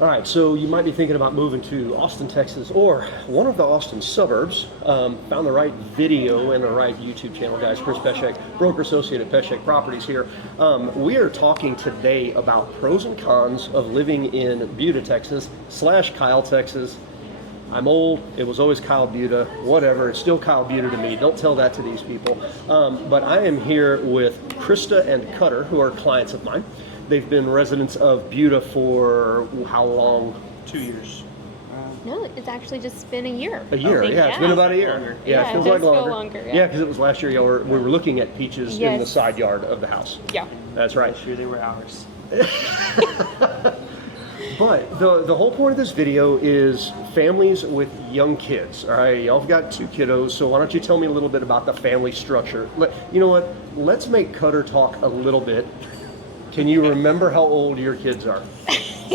All right, so you might be thinking about moving to Austin, Texas, or one of the Austin suburbs. Found the right video and the right YouTube channel, guys. Chris Pesek, broker associate at Pesek Properties here. We are talking today about pros and cons of living in Buda, Texas, / Kyle, Texas. I'm old. It was always Kyle Buda. Whatever. It's still Kyle Buda to me. Don't tell that to these people. But I am here with Krista and Cutter, who are clients of mine. They've been residents of Buda for how long? 2 years. No, it's actually just been a year. A year, yeah. It's been about a year. Longer. Yeah, it feels like longer. Yeah, because it was last year. We were looking at peaches in the side yard of the house. Yeah. That's right. Last year they were ours. But the whole point of this video is families with young kids. All right, y'all have got 2 kiddos, so why don't you tell me a little bit about the family structure? You know what? Let's make Cutter talk a little bit. Can you remember how old your kids are?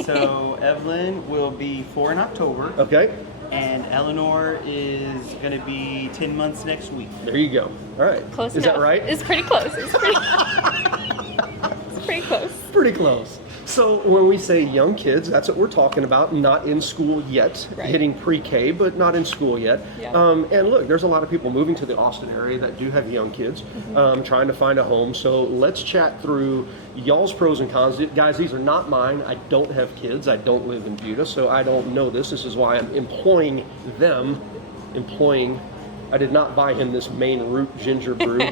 So Evelyn will be 4 in October. Okay. And Eleanor is going to be 10 months next week. There you go. All right. Close Is enough. that right? It's pretty close. It's pretty close. Pretty close. So when we say young kids, that's what we're talking about. Not in school yet, Right. hitting pre-K, but not in school yet. Yeah. And look, there's a lot of people moving to the Austin area that do have young kids, trying to find a home. So let's chat through y'all's pros and cons. Guys, these are not mine. I don't have kids. I don't live in Buda, so I don't know this. This is why I'm employing them. I did not buy him this Maine root ginger brew.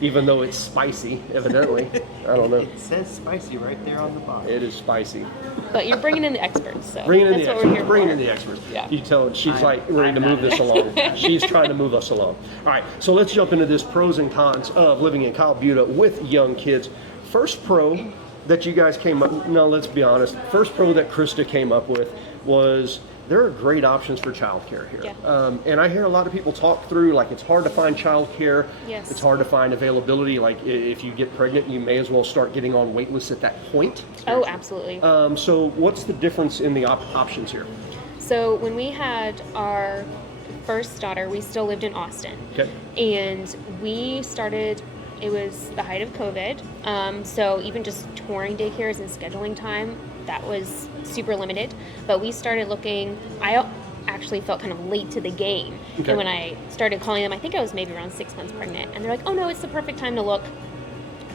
Even though it's spicy, evidently. I don't know. It says spicy right there on the bottom. It is spicy. But you're bringing in the experts, so Bringing in that's the what we're experts. here Bringing for. in the experts. Yeah. You tell her she's ready to I'm move not this an along. She's trying to move us along. All right, so let's jump into this pros and cons of living in Kyle Buda with young kids. First pro that you guys came up, no, let's be honest. First pro that Krista came up with was there are great options for childcare here. Yeah. And I hear a lot of people talk through like it's hard to find childcare. Yes. It's hard to find availability. Like if you get pregnant, you may as well start getting on wait lists at that point. Oh, absolutely. So what's the difference in the options here? So when we had our first daughter, we still lived in Austin. Okay. And we started, it was the height of COVID. So even just touring daycares and scheduling time, that was super limited. But we started looking, I actually felt kind of late to the game. Okay. And when I started calling them, I think I was maybe around 6 months pregnant. And they're like, oh no, it's the perfect time to look.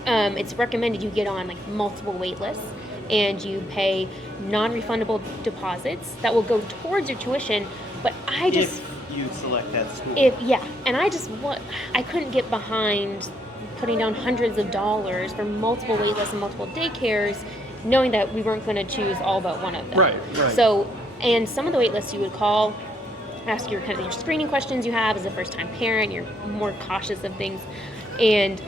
It's recommended you get on like multiple wait lists and you pay non-refundable deposits that will go towards your tuition. But I just... If you select that school. And I couldn't get behind putting down hundreds of dollars for multiple wait lists and multiple daycares, knowing that we weren't going to choose all but one of them. Right. So, and some of the wait lists you would call, ask your kind of your screening questions you have as a first-time parent. You're more cautious of things, and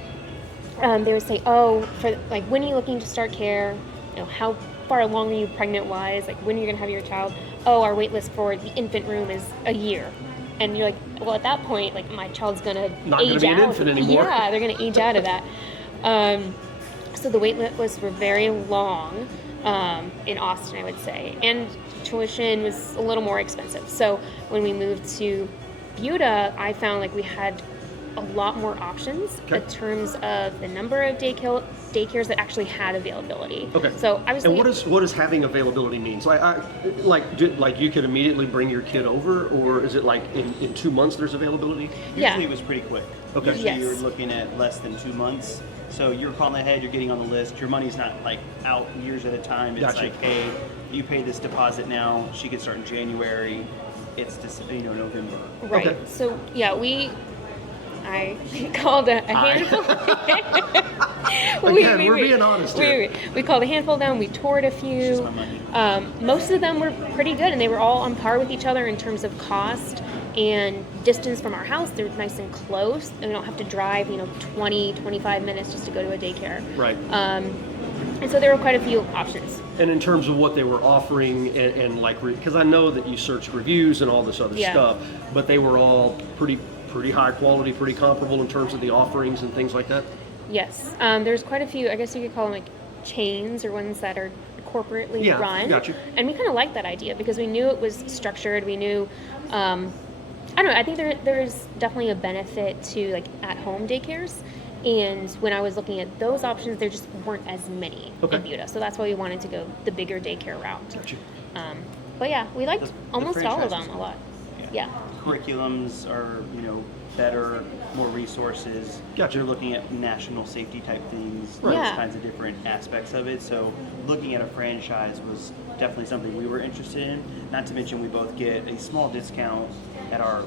they would say, "Oh, for like when are you looking to start care? You know, how far along are you pregnant-wise? Like when are you going to have your child? Oh, our wait list for the infant room is a year." And you're like, well, at that point, like my child's gonna Not age gonna be out. an infant anymore. Yeah, they're gonna age out of that. So the wait lists were very long in Austin, I would say, and tuition was a little more expensive. So when we moved to Buda, I found like we had a lot more options in terms of the number of daycares that actually had availability. Okay. So I was. And what does having availability mean? So like you could immediately bring your kid over, or is it like in 2 months there's availability? Usually it was pretty quick. Okay. Usually Yes. you're looking at less than 2 months. So you're calling ahead, you're getting on the list. Your money's not like out years at a time. It's Gotcha. like, hey, you pay this deposit now. She could start in January. It's November. Right. Okay. So yeah, I called a handful. Again, we're being honest here. We called a handful of them. We toured a few. It's just my money. Most of them were pretty good, and they were all on par with each other in terms of cost and distance from our house. They're nice and close, and we don't have to drive, 20, 25 minutes just to go to a daycare. Right. And so there were quite a few options. And in terms of what they were offering, and like, because I know that you searched reviews and all this other Yeah. stuff, but they were all pretty high quality, pretty comparable in terms of the offerings and things like that. Yes. There's quite a few, I guess you could call them like chains or ones that are corporately run. Got you. And we kind of liked that idea because we knew it was structured. We knew, I don't know, I think there's definitely a benefit to like at-home daycares. And when I was looking at those options, there just weren't as many Okay. in Buda. So that's why we wanted to go the bigger daycare route. Gotcha. But yeah, we liked The almost all of franchise them is a lot. Yeah. Yeah. Curriculums are, better, more resources. Gotcha. You're looking at national safety type things, Right. those Yeah. kinds of different aspects of it. So looking at a franchise was definitely something we were interested in. Not to mention we both get a small discount at our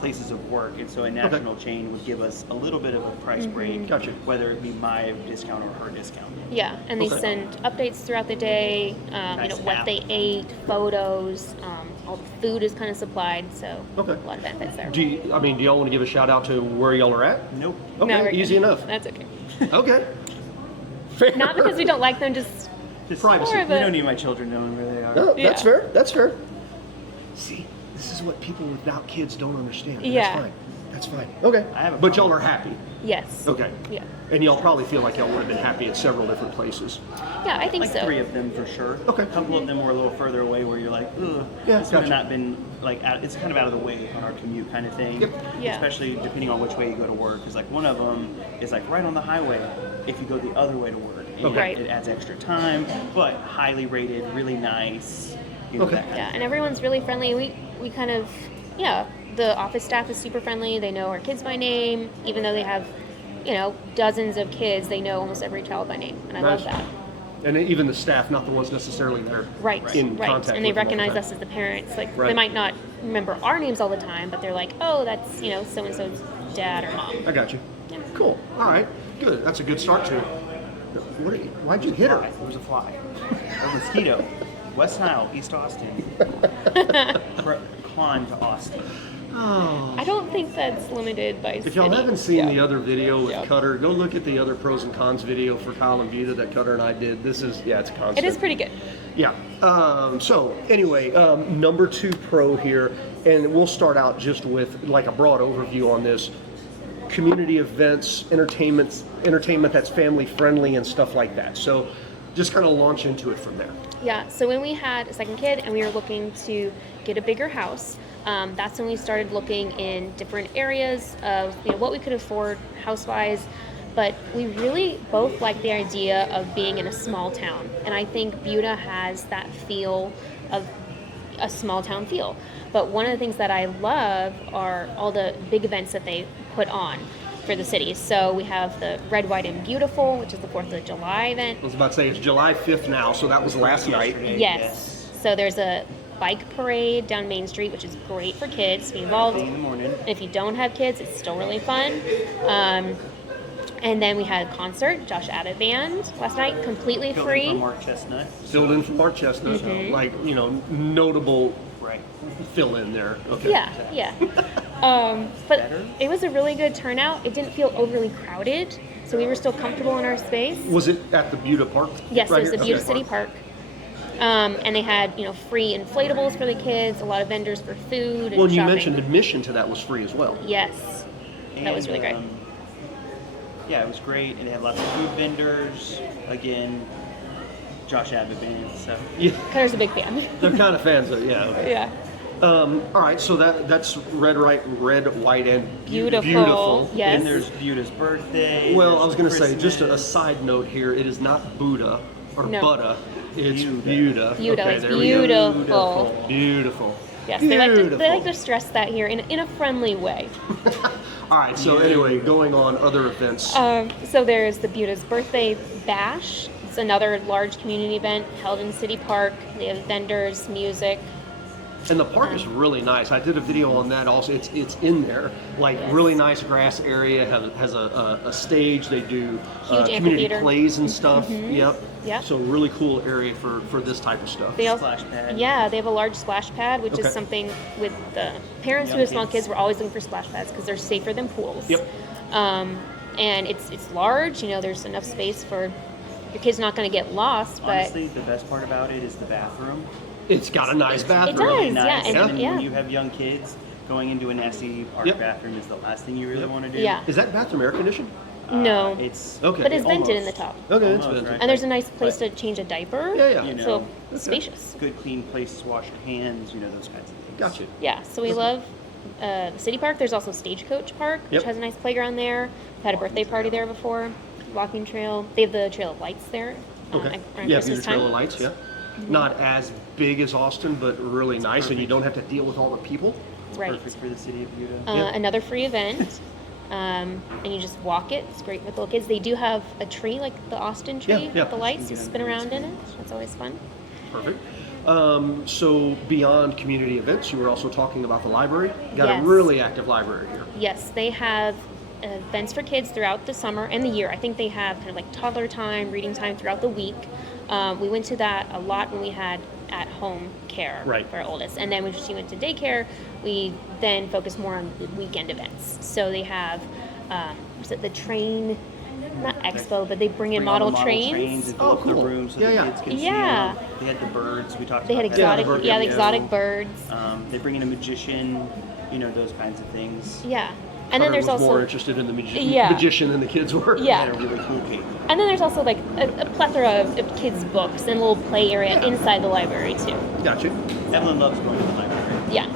places of work, and so a national chain would give us a little bit of a price break, Gotcha. whether it be my discount or her discount. Yeah, and they Okay. send updates throughout the day, Nice what app. they ate, photos, all the food is kind of supplied, so Okay. a lot of benefits there. Do y'all want to give a shout out to where y'all are at? Nope. Okay, No, we're easy good. enough. That's okay. Okay. Fair. Not because we don't like them, just Just Privacy. more of We a- don't need my children knowing where they are. No, that's Yeah. fair. That's fair. See, this is what people without kids don't understand. Yeah. That's fine. That's fine. Okay. I have a But y'all problem. are happy. yes. Okay. Yeah. And y'all probably feel like y'all would have been happy at several different places. Yeah, I think Like so. 3 of them for sure. Okay. A couple of them were a little further away where you're like, ugh, Yeah, this would gotcha. have not been like it's kind of out of the way on our commute kind of thing. Yep. Yeah. Especially depending on which way you go to work, because like one of them is like right on the highway if you go the other way to work. And Okay. Right. It adds extra time, but highly rated, really nice. Okay. that kind Yeah, of and everyone's really friendly. We kind of, the office staff is super friendly. They know our kids by name, even though they have, dozens of kids. They know almost every child by name, and I love Nice. that. And even the staff, not the ones necessarily there. Right, In right. contact And they with them all the recognize time. us as the parents. Like Right. they might not remember our names all the time, but they're like, oh, that's so and so's dad or mom. I got you. Yeah. Cool. All right. Good. That's a good start to it. Why'd you hit her? Fly. There was a fly. A mosquito. West Nile, East Austin. Climb to Austin. Oh. I don't think that's limited by If y'all city. haven't seen the other video with Yeah. Cutter, go look at the other pros and cons video for Kyle and Buda that Cutter and I did. It's a constant. It is pretty good. Yeah. So anyway, number 2 pro here, and we'll start out just with like a broad overview on this. Community events, entertainment that's family friendly and stuff like that. So just kind of launch into it from there. Yeah, so when we had a second kid and we were looking to get a bigger house, that's when we started looking in different areas of what we could afford house-wise. But we really both like the idea of being in a small town, and I think Buda has that feel of a small town feel. But one of the things that I love are all the big events that they put on for the city. So we have the Red, White, and Beautiful, which is the 4th of July event. I was about to say it's July 5th now, so that was last night. Yesterday, Yes. So there's a bike parade down Main Street, which is great for kids to be involved. In the morning. If you don't have kids, it's still really fun. And then we had a concert, Josh Abbott Band, last night, completely Filled in free. from Mark Chestnut. Filled in from Mark Chestnut, Mm-hmm. like notable Right. fill in there. Okay. Yeah. But Better? it was a really good turnout. It didn't feel overly crowded, so we were still comfortable in our space. Was it at the Buda Park? Yes, right it was the here? Buda Okay. City Park. And they had, free inflatables for the kids, a lot of vendors for food and Well, and you shopping. mentioned admission to that was free as well. Yes. That was really great. Yeah, it was great. And they had lots of food vendors. Again, Josh Abbott Band. So Yeah, Cutter's a big fan. they're kind of fans of yeah. Okay. Yeah. All right, so that's red, white, and Beautiful. Yes. And there's Buda's birthday. Well, there's I was going to say, just a Christmas. side note here, it is not Buddha or No. Buddha, it's Buda. Buda. Buda, Okay, it's there we go. beautiful. Beautiful. Yes, Beautiful. they like to stress that here in a friendly way. All right, so anyway, going on other events. So there's the Buda's Birthday Bash. It's another large community event held in City Park. They have vendors, music. And the park is really nice. I did a video on that also. It's in there, like Yes. really nice grass area. Has a stage. They do community amphitheater. plays and stuff. Yep. Yep. So really cool area for this type of stuff. They also, Splash pad. yeah, they have a large splash pad, which Okay. is something with the parents who Young have small kids. kids. We're always looking for splash pads because they're safer than pools. Yep. And it's large. There's enough space for your kid's not going to get lost, but Honestly, the best part about it is the bathroom. It's got a nice bathroom. does. Really yeah, nice. and- And then yeah. when you have young kids, going into an SE park Yep. bathroom is the last thing you really want to do. Yeah. Is that bathroom air conditioned? No. It's Okay. but it's vented in the almost. top. Okay, it's Almost, vented. right? And there's a nice place But to change a diaper. Yeah, yeah. You know, So Okay. spacious. good, clean place to wash your hands. Those kinds of things. Gotcha. Yeah, so we love City Park. There's also Stagecoach Park, which Yep. has a nice playground there. I've had a birthday party there before. Walking trail. They have the Trail of Lights there. Okay. Around Yeah, Christmas these are Trail time. of Lights, yeah. Not as big as Austin, but really nice, and you don't have to deal with all the people. Right. Perfect for the city of Buda. Yeah. Another free event. And you just walk it. It's great with little kids. They do have a tree, like the Austin tree, Yeah, yeah. with the lights. You Yeah, spin around in it. experience. That's always fun. Perfect. So beyond community events, you were also talking about the library. Got Yes. a really active library here. Yes, they have events for kids throughout the summer and the year. I think they have kind of like toddler time, reading time throughout the week. We went to that a lot when we had at-home care Right. for our oldest. And then when she went to daycare, we then focused more on the weekend events. So they have, was it the train, not expo, but they bring in model trains. and Oh, fill up the cool. room so Yeah, the yeah. kids can Yeah. see them. They had the birds. We talked They had about that. exotic, bird yeah, the video. exotic birds. They bring in a magician, those kinds of things. Yeah. And then Carter there's was more also, interested in the Yeah. magician than the kids were. Yeah. They had a really cool cape. and then there's also like a plethora of kids' books and a little play area inside the library too. Gotcha. Evelyn loves going to the library. Yeah.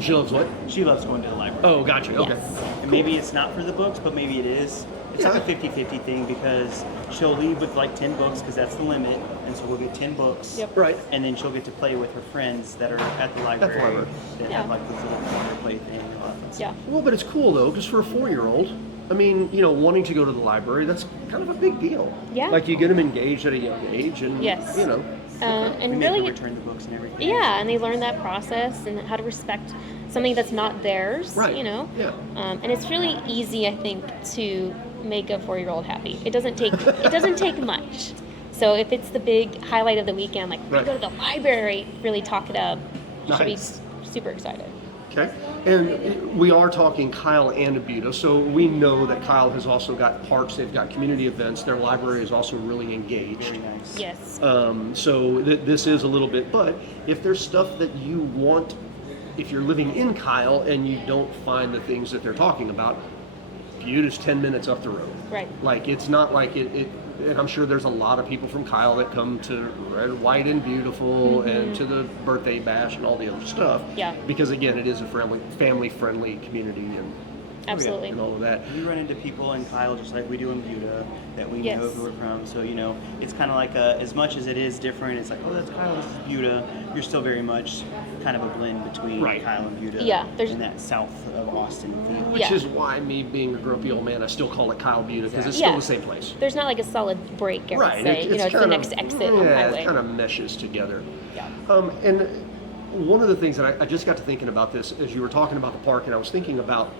She loves what? She loves going to the library. Oh, gotcha. Okay. Yes. And maybe it's not for the books, but maybe it is. It's like a 50-50 thing because she'll leave with like 10 books because that's the limit. And so we'll get 10 books. Yep. Right. And then she'll get to play with her friends that are at the library. library. That Yeah. have like this little corner play thing and all that fun stuff. Yeah. Well, but it's cool though, because for a 4-year-old, I mean, wanting to go to the library, that's kind of a big deal. Yeah. Like you get them engaged at a young age, and Yes. We And make her really, return the books and everything. yeah, and they learn that process and how to respect something that's not theirs. Right. Yeah. Yeah. And it's really easy, I think, to make a 4-year-old happy. It doesn't take much. So if it's the big highlight of the weekend, like we Right. go to the library, really talk it up. She'll be Nice. super excited. Okay. And we are talking Kyle and Buda, so we know that Kyle has also got parks, they've got community events, their library is also really engaged. Very nice. Yes. So this is a little bit, but if there's stuff that you want, if you're living in Kyle and you don't find the things that they're talking about, Buda's 10 minutes up the road. Right. Like, it's not like it and I'm sure there's a lot of people from Kyle that come to Red, White, and Beautiful and to the birthday bash and all the other stuff. Yeah. Because again, it is a family-friendly community and Absolutely. all of that. We run into people in Kyle just like we do in Buda that we Yes. know who we're from. So, it's kind of like as much as it is different, it's like, oh, that's Kyle, this is Buda. You're still very much kind of a blend between Right. Kyle and Buda. Yeah, there's- in that south of Austin feel. Which Yeah. is why me being a grumpy old man, I still call it Kyle Buda because it's Yeah. still the same place. There's not like a solid break, I would Right. say. It's the kind next of, exit on the yeah, highway. it kind of meshes together. Yeah. And one of the things that I just got to thinking about this as you were talking about the park, and I was thinking about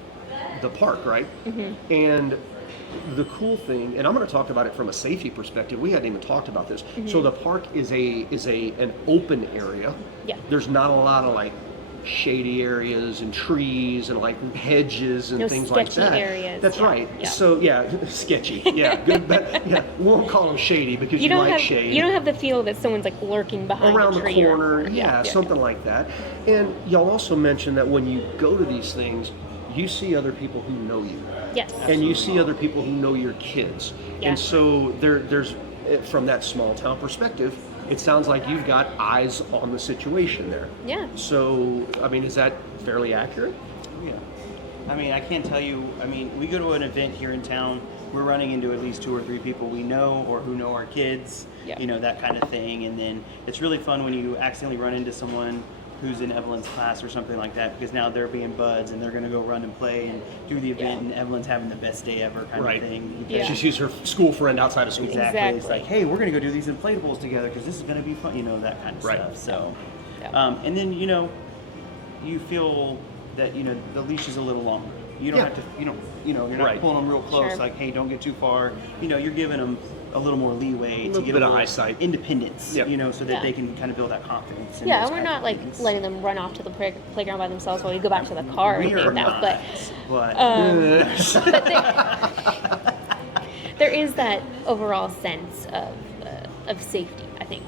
the park, right? Mm-hmm. And the cool thing, and I'm going to talk about it from a safety perspective. We hadn't even talked about this. So the park is an open area. Yeah. There's not a lot of like shady areas and trees and like hedges and No things like sketchy that. areas, That's yeah, right. yeah. So yeah, sketchy. Yeah, good. But yeah, we won't call them shady because you, You don't like have shade. you don't have the feel that someone's like lurking behind Around a the tree or- corner, yeah, something like that. And y'all also mentioned that when you go to these things, you see other people who know you. Yes. And you see other people who know your kids. Yeah. And so there's, from that small town perspective, it sounds like you've got eyes on the situation there. Yeah. So, I mean, is that fairly accurate? Yeah. I mean, I can't tell you. I mean, we go to an event here in town. We're running into at least 2 or 3 people we know or who know our kids. Yeah. That kind of thing. And then it's really fun when you accidentally run into someone who's in Evelyn's class or something like that because now they're being buds and they're going to go run and play and do the event and Evelyn's having the best day ever kind Right. of thing. Yeah. She sees her school friend outside of school. Exactly. It's Exactly. like, hey, we're going to go do these inflatables together because this is going to be fun. That kind of Right. stuff. So, Yeah. and then you feel that the leash is a little longer. You don't Yeah. have to. You're not Right. pulling them real close. Sure. Like, hey, don't get too far. You're giving them a little more leeway to little get bit a of little eyesight. independence. Yep. So that Yeah. they can kind of build that confidence. Yeah, and we're not like letting them run off to the playground by themselves while we go back to the car or We anything are like that. not. But there is that overall sense of safety, I think,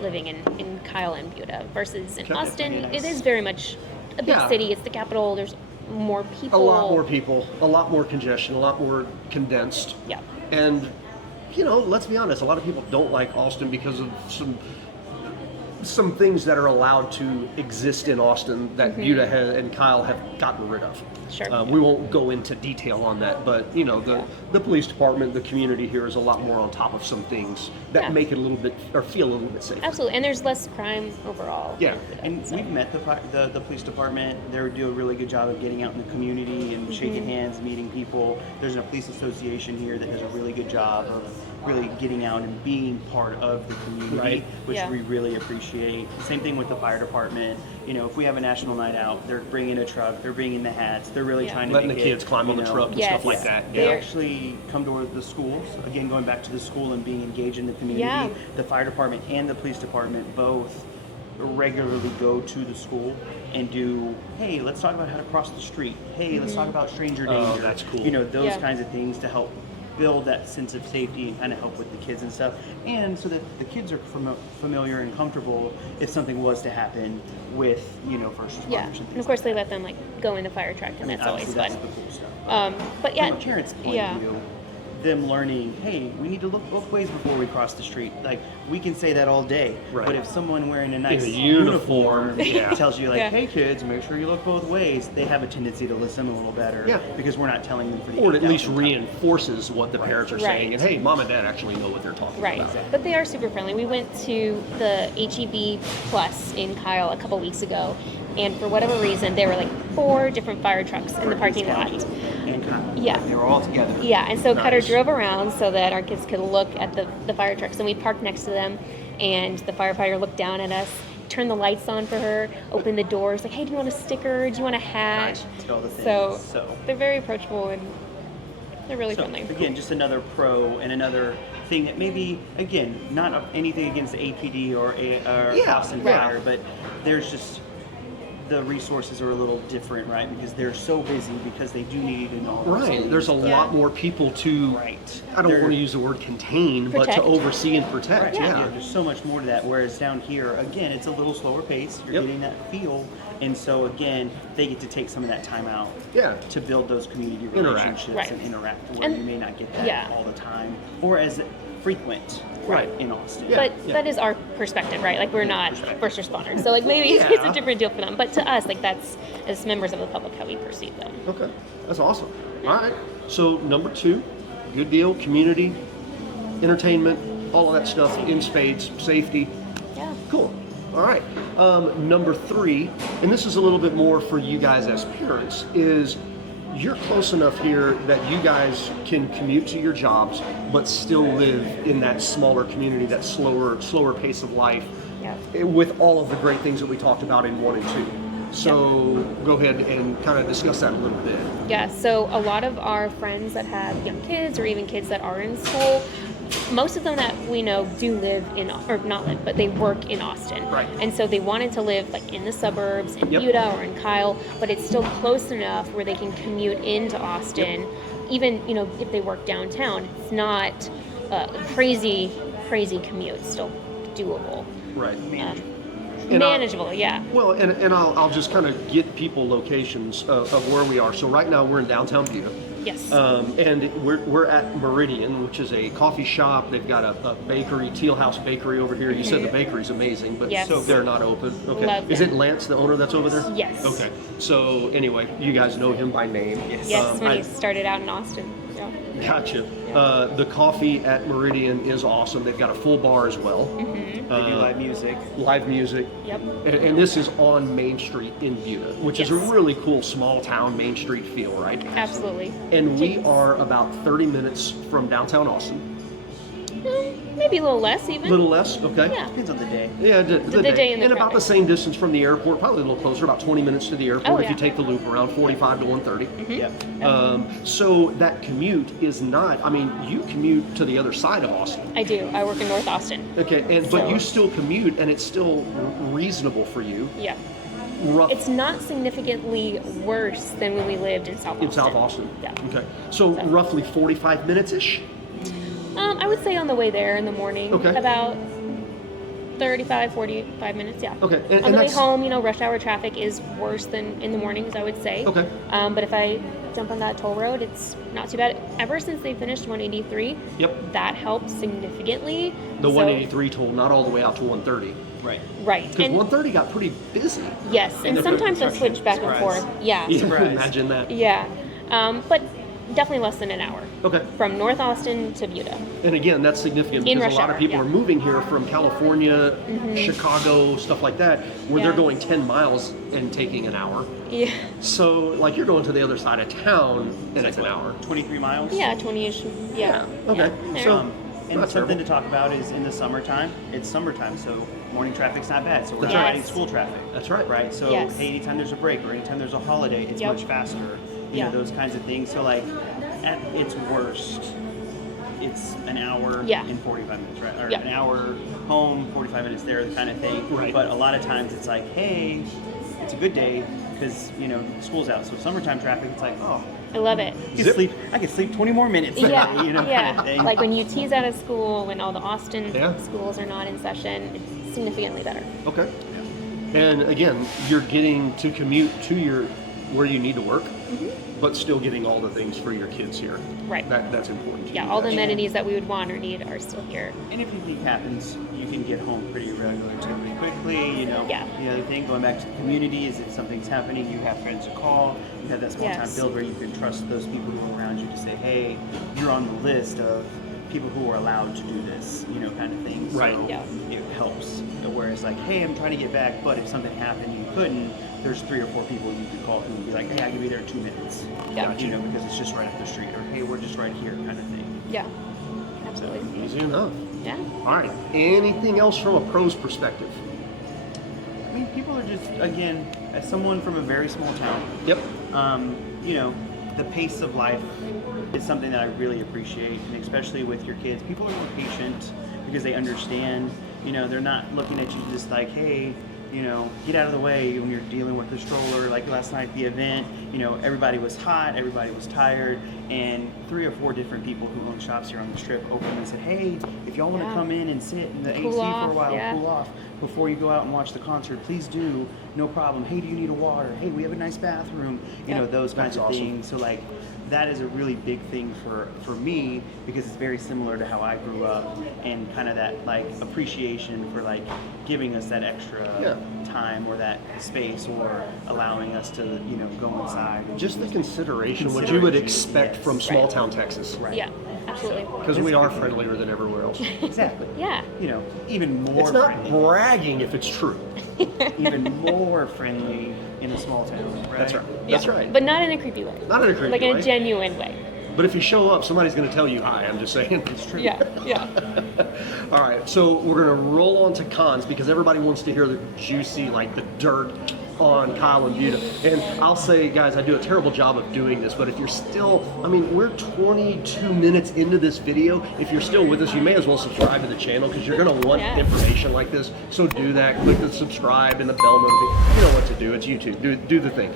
living in Kyle and Buda versus in Okay. Austin. Pretty nice. It is very much a big Yeah. city. It's the capital. There's more A people. lot more people, a lot more congestion, a lot more condensed. Yeah. And, let's be honest, a lot of people don't like Austin because of some some things that are allowed to exist in Austin that Buda and Kyle have gotten rid of. Sure. We won't go into detail on that, but the police department, the community here is a lot more on top of some things that make it a little bit, or feel a little bit safer. Absolutely, and there's less crime overall. Yeah. And we've met the police department. They do a really good job of getting out in the community and shaking hands, meeting people. There's a police association here that does a really good job of really getting out and being part of the community, which we really appreciate. Same thing with the fire department. If we have a national night out, they're bringing a truck, they're bringing the hats, they're really trying to letting make the kids climb on the truck and stuff like that. They actually come to the schools. Again, going back to the school and being engaged in the community, the fire department and the police department both regularly go to the school and do, hey, let's talk about how to cross the street. Hey, let's talk about stranger danger. Oh, that's cool. Those kinds of things to help build that sense of safety and kind of help with the kids and stuff, and so that the kids are familiar and comfortable if something was to happen with first responders. And of course they let them go in the fire truck, and that's always fun. That's the cool stuff. But yeah, from a parent's point of view, them learning, hey, we need to look both ways before we cross the street. We can say that all day, but if someone wearing a nice uniform tells you hey kids, make sure you look both ways, they have a tendency to listen a little better because we're not telling them for the or at least reinforces what the parents are saying, and hey, mom and dad actually know what they're talking about. But they are super friendly. We went to the HEB Plus in Kyle a couple weeks ago, and for whatever reason there were 4 different fire trucks in the parking lot. They were all together. And so Cutter drove around so that our kids could look at the fire trucks, and we parked next to them, and the firefighter looked down at us, turned the lights on for her, opened the doors, hey, do you want a sticker? Do you want a hat? All the things. So they're very approachable, and they're really friendly. Again, just another pro and another thing that maybe, again, not anything against the APD or Austin Fire, but there's just the resources are a little different, right? Because they're so busy because they do need to know. There's a lot more people to, I don't want to use the word contain, but to oversee and protect. There's so much more to that. Whereas down here, again, it's a little slower pace. You're getting that feel. And so, again, they get to take some of that time out to build those community relationships and interact where you may not get that all the time or as frequent in Austin. But that is our perspective, right? We're not first responders. So maybe it's a different deal for them. But to us, that's as members of the public how we perceive them. Okay. That's awesome. All right. So number 2, good deal, community, entertainment, all of that stuff in spades, safety. Yeah. Cool. All right. Number 3, and this is a little bit more for you guys as parents, is you're close enough here that you guys can commute to your jobs, but still live in that smaller community, that slower pace of life, with all of the great things that we talked about in 1 and 2. So go ahead and kind of discuss that a little bit. Yeah, so a lot of our friends that have young kids or even kids that are in school, most of them that we know do live in, or not live, but they work in Austin. Right. And so they wanted to live in the suburbs, in Buda or in Kyle, but it's still close enough where they can commute into Austin. Even, if they work downtown, it's not a crazy commute. It's still doable. Right. Manageable, Well, and I'll just kind of get people locations of where we are. So right now we're in downtown Buda. Yes. And we're at Meridian, which is a coffee shop. They've got a bakery, Teal House Bakery over here. You said the bakery's amazing, but they're not open. Okay. Love is it Lance, the owner, that's over there? Yes. Okay. So anyway, you guys know him by name. Yes, when he started out in Austin. Gotcha. The coffee at Meridian is awesome. They've got a full bar as well. They do live music. Live music. Yep. And this is on Main Street in Buda, which is a really cool small town Main Street feel, right? Absolutely. And we are about 30 minutes from downtown Austin. Maybe a little less even. A little less, okay. Yeah. Depends on the day. Yeah, the day. And the about traffic. the same distance from the airport, probably a little closer, about 20 minutes to the airport Oh, if yeah. you take the loop around 45 to 130. Mm-hmm. Yep. So that commute is not, you commute to the other side of Austin. I do. I work in North Austin. Okay, but you still commute and it's still reasonable for you. Yeah. Rough. It's not significantly worse than when we lived in South Austin. In South Austin? Yeah. Okay. So roughly 45 minutes-ish? I would say on the way there in the morning. Okay. About 35, 45 minutes, yeah. Okay. On the way home, rush hour traffic is worse than in the mornings, I would say. Okay. But if I jump on that toll road, it's not too bad. Ever since they finished 183, Yep. that helped significantly. The 183 toll, not all the way out to 130. Right. Right. Because And 1:30 got pretty busy. yes, and the sometimes they'll construction, switch back and surprise. forth. Yeah. Yeah, Surprise. imagine that. Yeah. But definitely less than an hour. Okay. From North Austin to Buda. And again, that's significant In because a rush lot of hour, people yeah. are moving here from California, Chicago, stuff like that, where they're Yeah. going 10 miles and taking an hour. Yeah. So, like, you're going to the other side of town and it's an Like, hour. 23 miles. Yeah, 20-ish. Yeah. Yeah, okay. there. So- And Not something terrible. to talk about is in the summertime, it's summertime, so morning traffic's not bad. So we're That's not right. riding school traffic. That's right. Right. So Yes. hey, anytime there's a break or anytime there's a holiday, it's Yep. much faster. You Yeah. know, those kinds of things. So like at its worst, it's an hour Yeah. and 45 minutes, right? Or Yep. an hour home, 45 minutes there, the kind of thing. Right. But a lot of times it's like, hey, it's a good day because you know school's out. So summertime traffic, it's like, oh, I love it. I can Zip. sleep. I can sleep 20 more minutes. Yeah, you know, yeah. kind of thing. Like when UT's out of school, when all the Austin Yeah. schools are not in session, it's significantly better. Okay. And again, you're getting to commute to your where you need to work, but still getting all the things for your kids here. Right. That's important. to Yeah, you all the guys. amenities that we would want or need are still here. And if anything happens, you can get home pretty regular too, pretty quickly. You know, Yeah. the other thing, going back to the community, is if something's happening, you have friends to call. You have that small time Yes. build where you can trust those people who are around you to say, hey, you're on the list of people who are allowed to do this, you know, kind of thing. Right. So Yeah. it helps. Whereas like, hey, I'm trying to get back, but if something happened and you couldn't, there's 3 or 4 people you could call who would be like, hey, I can be there in 2 minutes. Yeah. You know, because it's just right up the street, or hey, we're just right here, kind of thing. Yeah, absolutely. Easy enough. Yeah. All right. Anything else from a pro's perspective? I mean, people are just, again, as someone from a very small town, Yep. you know, the pace of life is something that I really appreciate, and especially with your kids. People are more patient because they understand, you know, they're not looking at you just like, hey, you know, get out of the way when you're dealing with the stroller. Like last night, the event, you know, everybody was hot, everybody was tired, and 3 or 4 different people who own shops here on the strip opened and said, hey, if y'all want to Yeah. come in and sit in the Cool AC for off, a while, yeah. cool off before you go out and watch the concert, please do, no problem. Hey, do you need a water? Hey, we have a nice bathroom. You know, Yep. those kinds That's of awesome. things. So like, that is a really big thing for me because it's very similar to how I grew up, and kind of that like appreciation for like giving us that extra Yeah. time or that space, or allowing us to, you know, go inside. and Just the just- consideration, what you would Consideration, expect yes. from small town Texas. Right. Yeah, absolutely. Because we are friendlier than everywhere else. Exactly. Yeah. You know, even more It's not friendly. bragging if it's true. Even more friendly in a small town. Right? That's right. Yeah. That's right. But not in a creepy way. Not in a creepy Like in way. a genuine way. But if you show up, somebody's going to tell you hi. I'm just saying. It's true. Yeah, yeah. All right, so we're going to roll on to cons because everybody wants to hear the juicy, like the dirt on Kyle and Buda. And I'll say, guys, I do a terrible job of doing this, but if you're still, I mean, we're 22 minutes into this video. If you're still with us, you may as well subscribe to the channel because you're going to want Yeah. information like this. So do that. Click the subscribe and the bell notification. You know what to do. It's YouTube. Do the thing.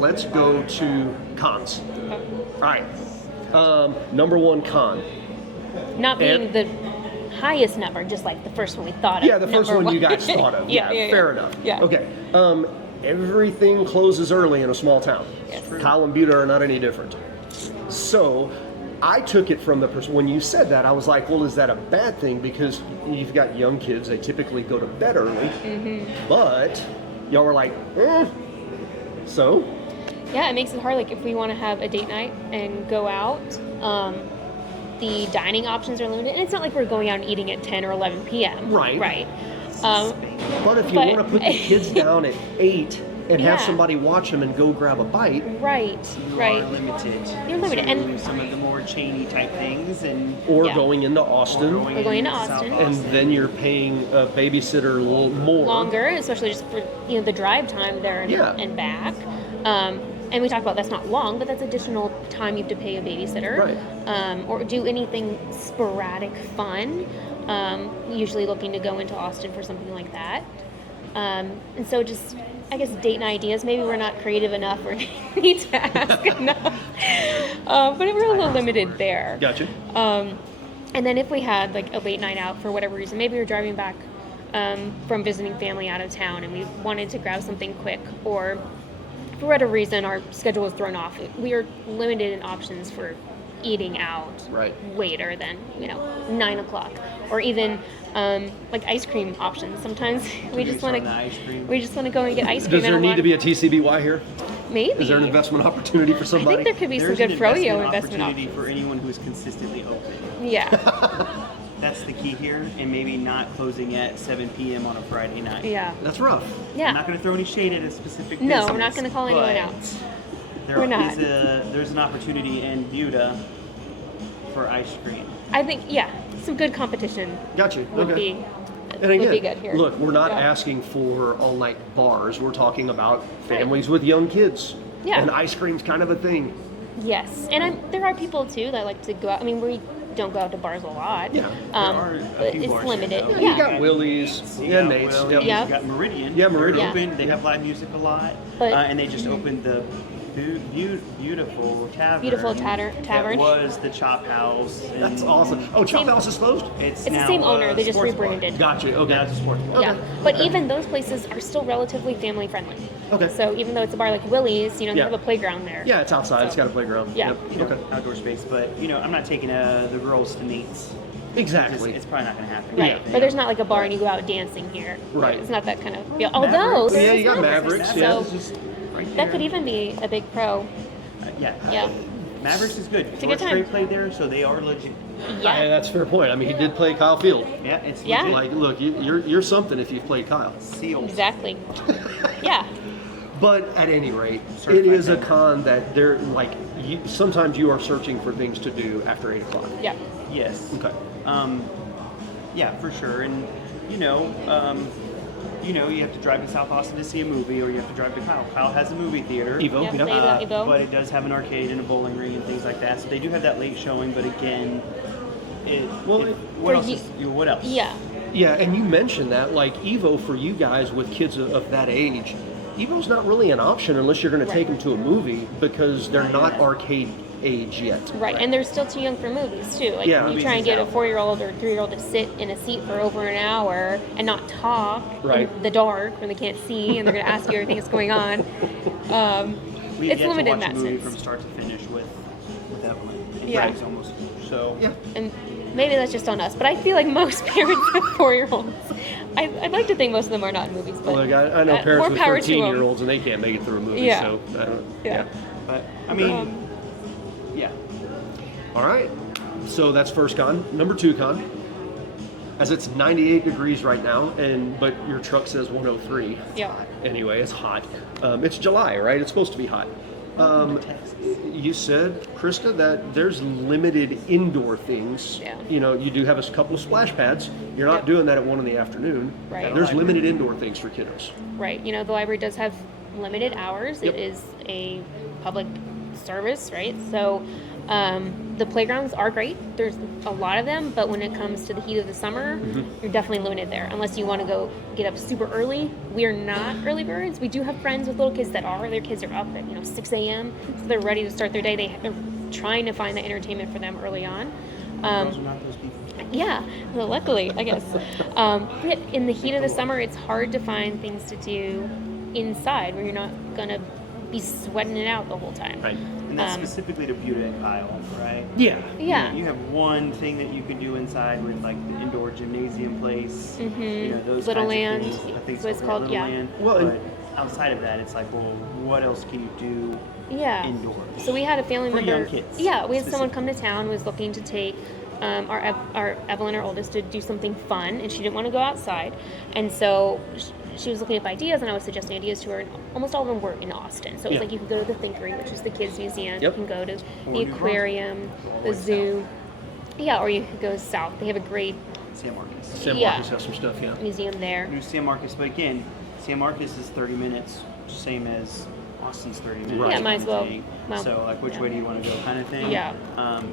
Let's go to cons. All right. Number 1 con. Not being And- the highest number, just like the first one we thought of. Yeah, the first number one you guys thought of. Yeah, Fair enough. Yeah. Okay. Everything closes early in a small town. Yes. Kyle and Buda are not any different. So I took it from the when you said that, I was like, well, is that a bad thing? Because you've got young kids, they typically go to bed early. But y'all were like, so? Yeah, it makes it hard. Like if we want to have a date night and go out, the dining options are limited. And it's not like we're going out and eating at 10 or 11 p.m. Right. Right. But if you But- want to put the kids down at 8 and have Yeah. somebody watch them and go grab a bite, Right. You Right. are limited. You're limited, to and- some of the more chainy type things, and or Yeah. going into Austin, We're going into South Austin. and then you're paying a babysitter a little more. Longer, especially just for the drive time there and, Yeah. and back. And we talked about that's not long, but that's additional time you have to pay a babysitter. Right. Or do anything sporadic fun. Usually looking to go into Austin for something like that. And so just, I guess, date night ideas. Maybe we're not creative enough or need to ask enough. But we're a little limited there. Gotcha. And then if we had like a late night out for whatever reason, maybe we're driving back from visiting family out of town and we wanted to grab something quick, or for whatever reason our schedule was thrown off, we are limited in options for eating out Right. later than 9 o'clock. or even like ice cream options. Sometimes we just want ice cream. to go and get ice cream. Does there need to be a TCBY here? Maybe. Is there an investment opportunity for I somebody? think there could be There's some good an froyo investment opportunity options. for anyone who's consistently open. Yeah. That's the key here, and maybe not closing at 7 p.m. on a Friday night. Yeah. That's rough. Yeah. I'm not going to throw any shade at a specific No, business, we're not going to call anyone but out. There We're not. There's an opportunity in Buda for ice cream. I think, yeah, some good competition Got you. would Okay. be And would again, be good here. look, we're not Yeah. asking for all-night bars. We're talking about families with young kids. Yeah. And ice cream's kind of a thing. Yes, and there are people too that like to go out. I mean, we don't go out to bars a lot. Yeah. Are a but few it's bars here, limited. though. Yeah. You got Willie's, You yeah, got Nate's. Willie's, Yep. Yeah. You got Meridian. Yeah, They're Meridian. open. They have live music a lot. But- and they just opened the beautiful tavern. Beautiful tavern. That was the Chop House. and That's awesome. Oh, Chop Same- House is closed? It's the now same owner. a They just sports bar. rebranded. Gotcha. Okay. Now it's a sports bar. Yeah, Okay. but Okay. even those places are still relatively family friendly. Okay. So even though it's a bar like Willie's, you know, they Yeah. have a playground there. Yeah, it's outside. It's So- got a playground. Yeah. Yep. You know, Okay. outdoor space, but I'm not taking the girls to Nate's. Exactly. It's probably not going to happen. Right, Yeah. but there's not like a bar and you go out dancing here. Right. It's not that kind of deal. Although Mavericks. there Yeah, is you got Mavericks, so yeah. It's just right there. that could even be a big pro. Yeah. Yeah. Mavericks is good. It's a good George time. Strait played there, so they are legit. Yeah. That's a fair point. I mean, he did play Kyle Field. Yeah, it's Yeah. legit. Like, look, you're something if you've played Kyle. Seals. Exactly. Yeah. But at any rate, it Certified is a member. con that they're like. Sometimes you are searching for things to do after 8:00. Yeah. Yes. Okay. Yeah, for sure. And you have to drive to South Austin to see a movie, or you have to drive to Kyle. Kyle has a movie theater. Evo. Yep, Yep. they got Evo. But it does have an arcade and a bowling ring and things like that. So they do have that late showing. But again, what For else? you- What else? Yeah. Yeah, and you mentioned that, like Evo for you guys with kids of that age, Evo's not really an option unless you're going to take them to a movie because they're not arcade age yet. Right. And they're still too young for movies too. Like Yeah. you Movies try and is get a out. 4-year-old or 3-year-old to sit in a seat for over an hour and not talk Right. in the dark when they can't see and they're going to ask you everything that's going on. We've It's yet limited to in watch that a movie sense. from start to finish with Evelyn. Yeah. It's almost so. Yeah. And maybe that's just on us, but I feel like most parents with 4-year-olds, I'd like to think most of them are not in movies, but Look, I know more parents with power to 13-year-olds and they can't make it through a movie. Yeah. So I don't. Yeah. But I mean, yeah. All right. So that's first con. Number 2 con. As it's 98 degrees right now, but your truck says 103. Yeah. Anyway, it's hot. It's July, right? It's supposed to be hot. Texas. You said, Krista, that there's limited indoor things. Yeah. You do have a couple of splash pads. You're not Yep. doing that at 1 in the afternoon. Right. There's limited indoor things for kiddos. Right. The library does have limited hours. Yep. It is a public service, right? So the playgrounds are great. There's a lot of them, but when it comes to the heat of the summer, you're definitely limited there. Unless you want to go get up super early. We are not early birds. We do have friends with little kids that are. Their kids are up at 6 a.m. So they're ready to start their day. They're trying to find the entertainment for them early on. Those are not those people. Yeah, well, luckily, I guess. But in the heat of the summer, it's hard to find things to do inside where you're not going to be sweating it out the whole time. Right. And that's specifically to Buda and Kyle, right? Yeah. Yeah. You have one thing that you can do inside with like the indoor gymnasium place. Those Little kinds Land, of things. I think is what it's so, called, Little yeah. Land. Well, but outside of that, it's like, well, what else can you do Yeah. indoors? So we had a family For member. young kids, Yeah, we had someone specifically. come to town who was looking to take our Evelyn, our oldest, to do something fun, and she didn't want to go outside, and so she was looking up ideas, and I was suggesting ideas to her, and almost all of them were in Austin. So it was Yeah. like you could go to the Thinkery, which is the kids' museum. Yep. You can go to Or the New aquarium, the zoo. Yeah, or you could go south. They have a great San Marcos. San Yeah. Marcos has some stuff, yeah. museum there. New San Marcos, but again, San Marcos is 30 minutes, same as Austin's 30 minutes. Right. Yeah, might as kind of well. thing. Well, So, like, which yeah. way do you want to go, kind of thing? Yeah.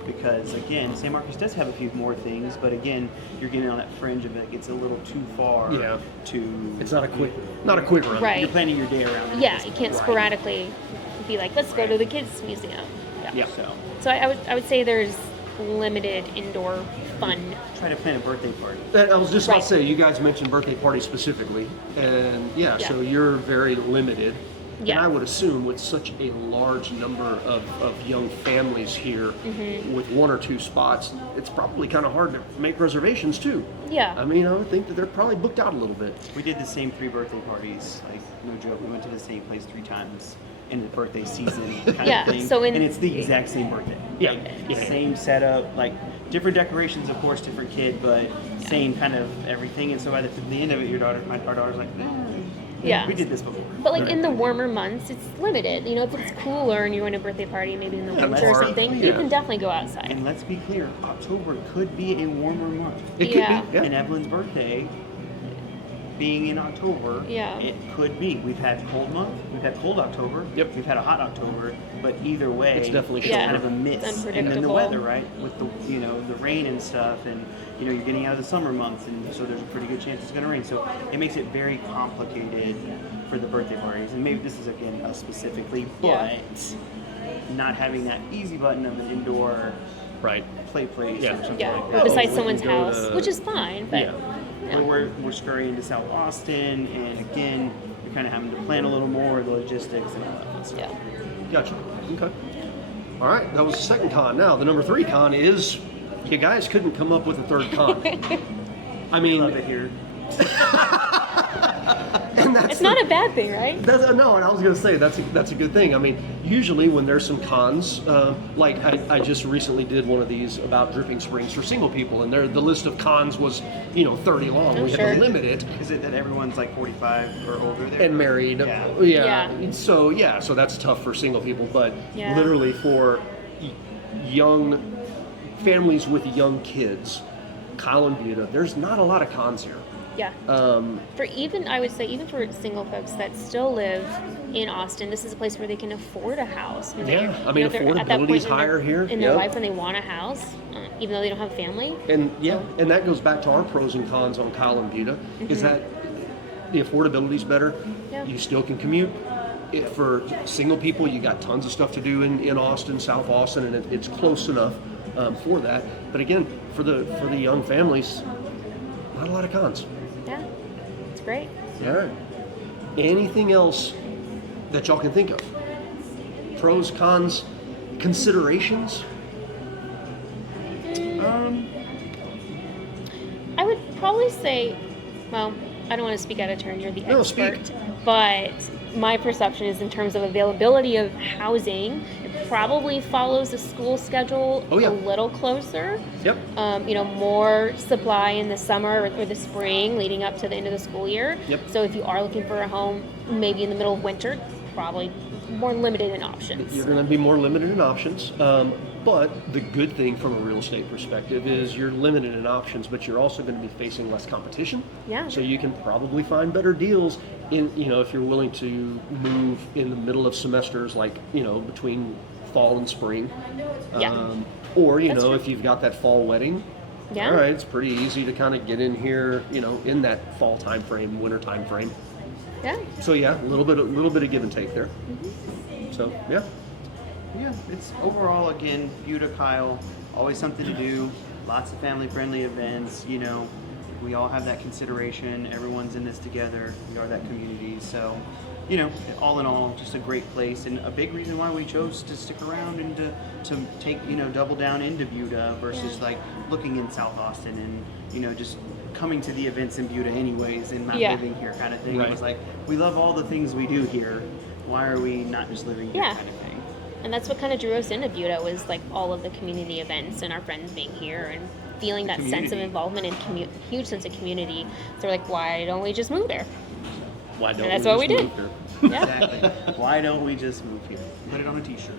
Because again, San Marcos does have a few more things, but again, you're getting on that fringe of it. It's a little too far. Yeah. To. It's not a quick run. Right. You're planning your day around it. Yeah, you can't Right. sporadically be like, let's go to the kids' museum. Yeah. So I would say there's limited indoor fun. try to plan a birthday party. I was just about to Right. say, you guys mentioned birthday parties specifically, and yeah, Yeah. so you're very limited. And Yeah. I would assume with such a large number of young families here with 1 or 2 spots, it's probably kind of hard to make reservations too. Yeah. I mean, I would think that they're probably booked out a little bit. We did the same 3 birthday parties, like no joke. We went to the same place 3 times in the birthday season kind Yeah, of thing. so and it's the exact same birthday. Yeah. Like, Yeah. Same setup, like different decorations, of course, different kid, but same kind of everything. And so by the end of it, our daughter's like, Yeah. we did this before. But like in the warmer months, it's limited. You know, if it's cooler and you're going to a birthday party, maybe in the Yeah, winter or party, something, yeah. you can definitely go outside. And let's be clear, October could be a warmer month. It Yeah. could be. And Yeah. Evelyn's birthday being in October, Yeah. it could be. We've had cold month, we've had cold October, Yep. we've had a hot October, but either way, It's definitely kind shorter. of a miss. It's And then the unpredictable. weather, right? With the the rain and stuff, and you're getting out of the summer months, and so there's a pretty good chance it's going to rain. So it makes it very complicated for the birthday parties. And maybe this is again us specifically, but Yeah. not having that easy button of an indoor Right. play place Yeah. or something Yeah, like or that. Oh, besides we someone's can go house, to- which is fine. But Yeah. yeah. We're scurrying to South Austin, and again, you're kind of having to plan a little more, the logistics and all that fun stuff. Yeah. Gotcha. Okay. All right, that was the second con. Now, the number 3 con is you guys couldn't come up with a third con. I mean, Love it here. and that's It's not a bad thing, right? no, and I was going to say that's a good thing. I mean, usually when there's some cons, like I just recently did one of these about Dripping Springs for single people, and the list of cons was 30 long. Oh, We had sure. to limit it. Is it that everyone's like 45 or older there? And married. Yeah. Yeah. Yeah. So that's tough for single people, but Yeah. literally for young families with young kids, Kyle and Buda, there's not a lot of cons here. Yeah. I would say even for single folks that still live in Austin, this is a place where they can afford a house. When Yeah, they're- I mean, they're at that point affordability's in their- higher here. in their Yep. life when they want a house, even though they don't have a family. And and that goes back to our pros and cons on Kyle and Buda, is that the affordability's better. Yeah. You still can commute. For single people, you got tons of stuff to do in Austin, South Austin, and it's close enough for that. But again, for the young families, not a lot of cons. Yeah, it's great. All right. Anything else that y'all can think of? Pros, cons, considerations? I would probably say, well, I don't want to speak out of turn. You're the No, expert, speak. but my perception is in terms of availability of housing, it probably follows the school schedule Oh, yeah. a little closer. Yep. More supply in the summer or the spring leading up to the end of the school year. Yep. So if you are looking for a home, maybe in the middle of winter, probably more limited in options. You're going to be more limited in options. But the good thing from a real estate perspective is you're limited in options, but you're also going to be facing less competition. Yeah. So you can probably find better deals if you're willing to move in the middle of semesters, like, between fall and spring. Yeah. Or, That's true. if you've got that fall wedding. Yeah. All right, it's pretty easy to kind of get in here, in that fall time frame, winter time frame. Yeah. So yeah, a little bit of give and take there. So yeah. Yeah, it's overall, again, Buda, Kyle, always something to do, lots of family-friendly events, we all have that consideration, everyone's in this together, we are that community, so, all in all, just a great place, and a big reason why we chose to stick around and to take, double down into Buda versus, Yeah. like, looking in South Austin and, just coming to the events in Buda anyways and not Yeah. living here kind of thing. Right. It was like, we love all the things we do here, why are we not just living here Yeah. kind of thing. And that's what kind of drew us into Buda was like all of the community events and our friends being here and feeling that sense of Community. involvement and huge sense of community. So we're like, why don't we just move there? Why don't And that's what we just did. move here? Yeah. Exactly. Why don't we just move here? Put it on a t-shirt.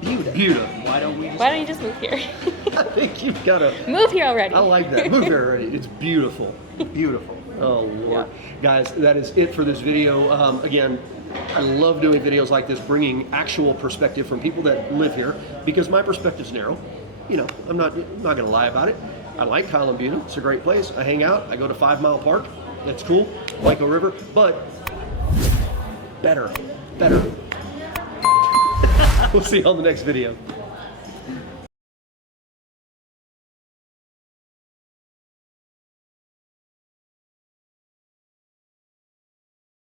Buda. Why don't we just Why don't you just move here? I think you've got to. Move here already. I like that. Move here already. It's beautiful. beautiful. Oh Lord, guys, that is it for this video. Again, I love doing videos like this, bringing actual perspective from people that live here, because my perspective's narrow. I'm not going to lie about it. I like Kyle and Buda. It's a great place. I hang out. I go to 5 Mile Park. That's cool. Waco River, but better. We'll see you on the next video.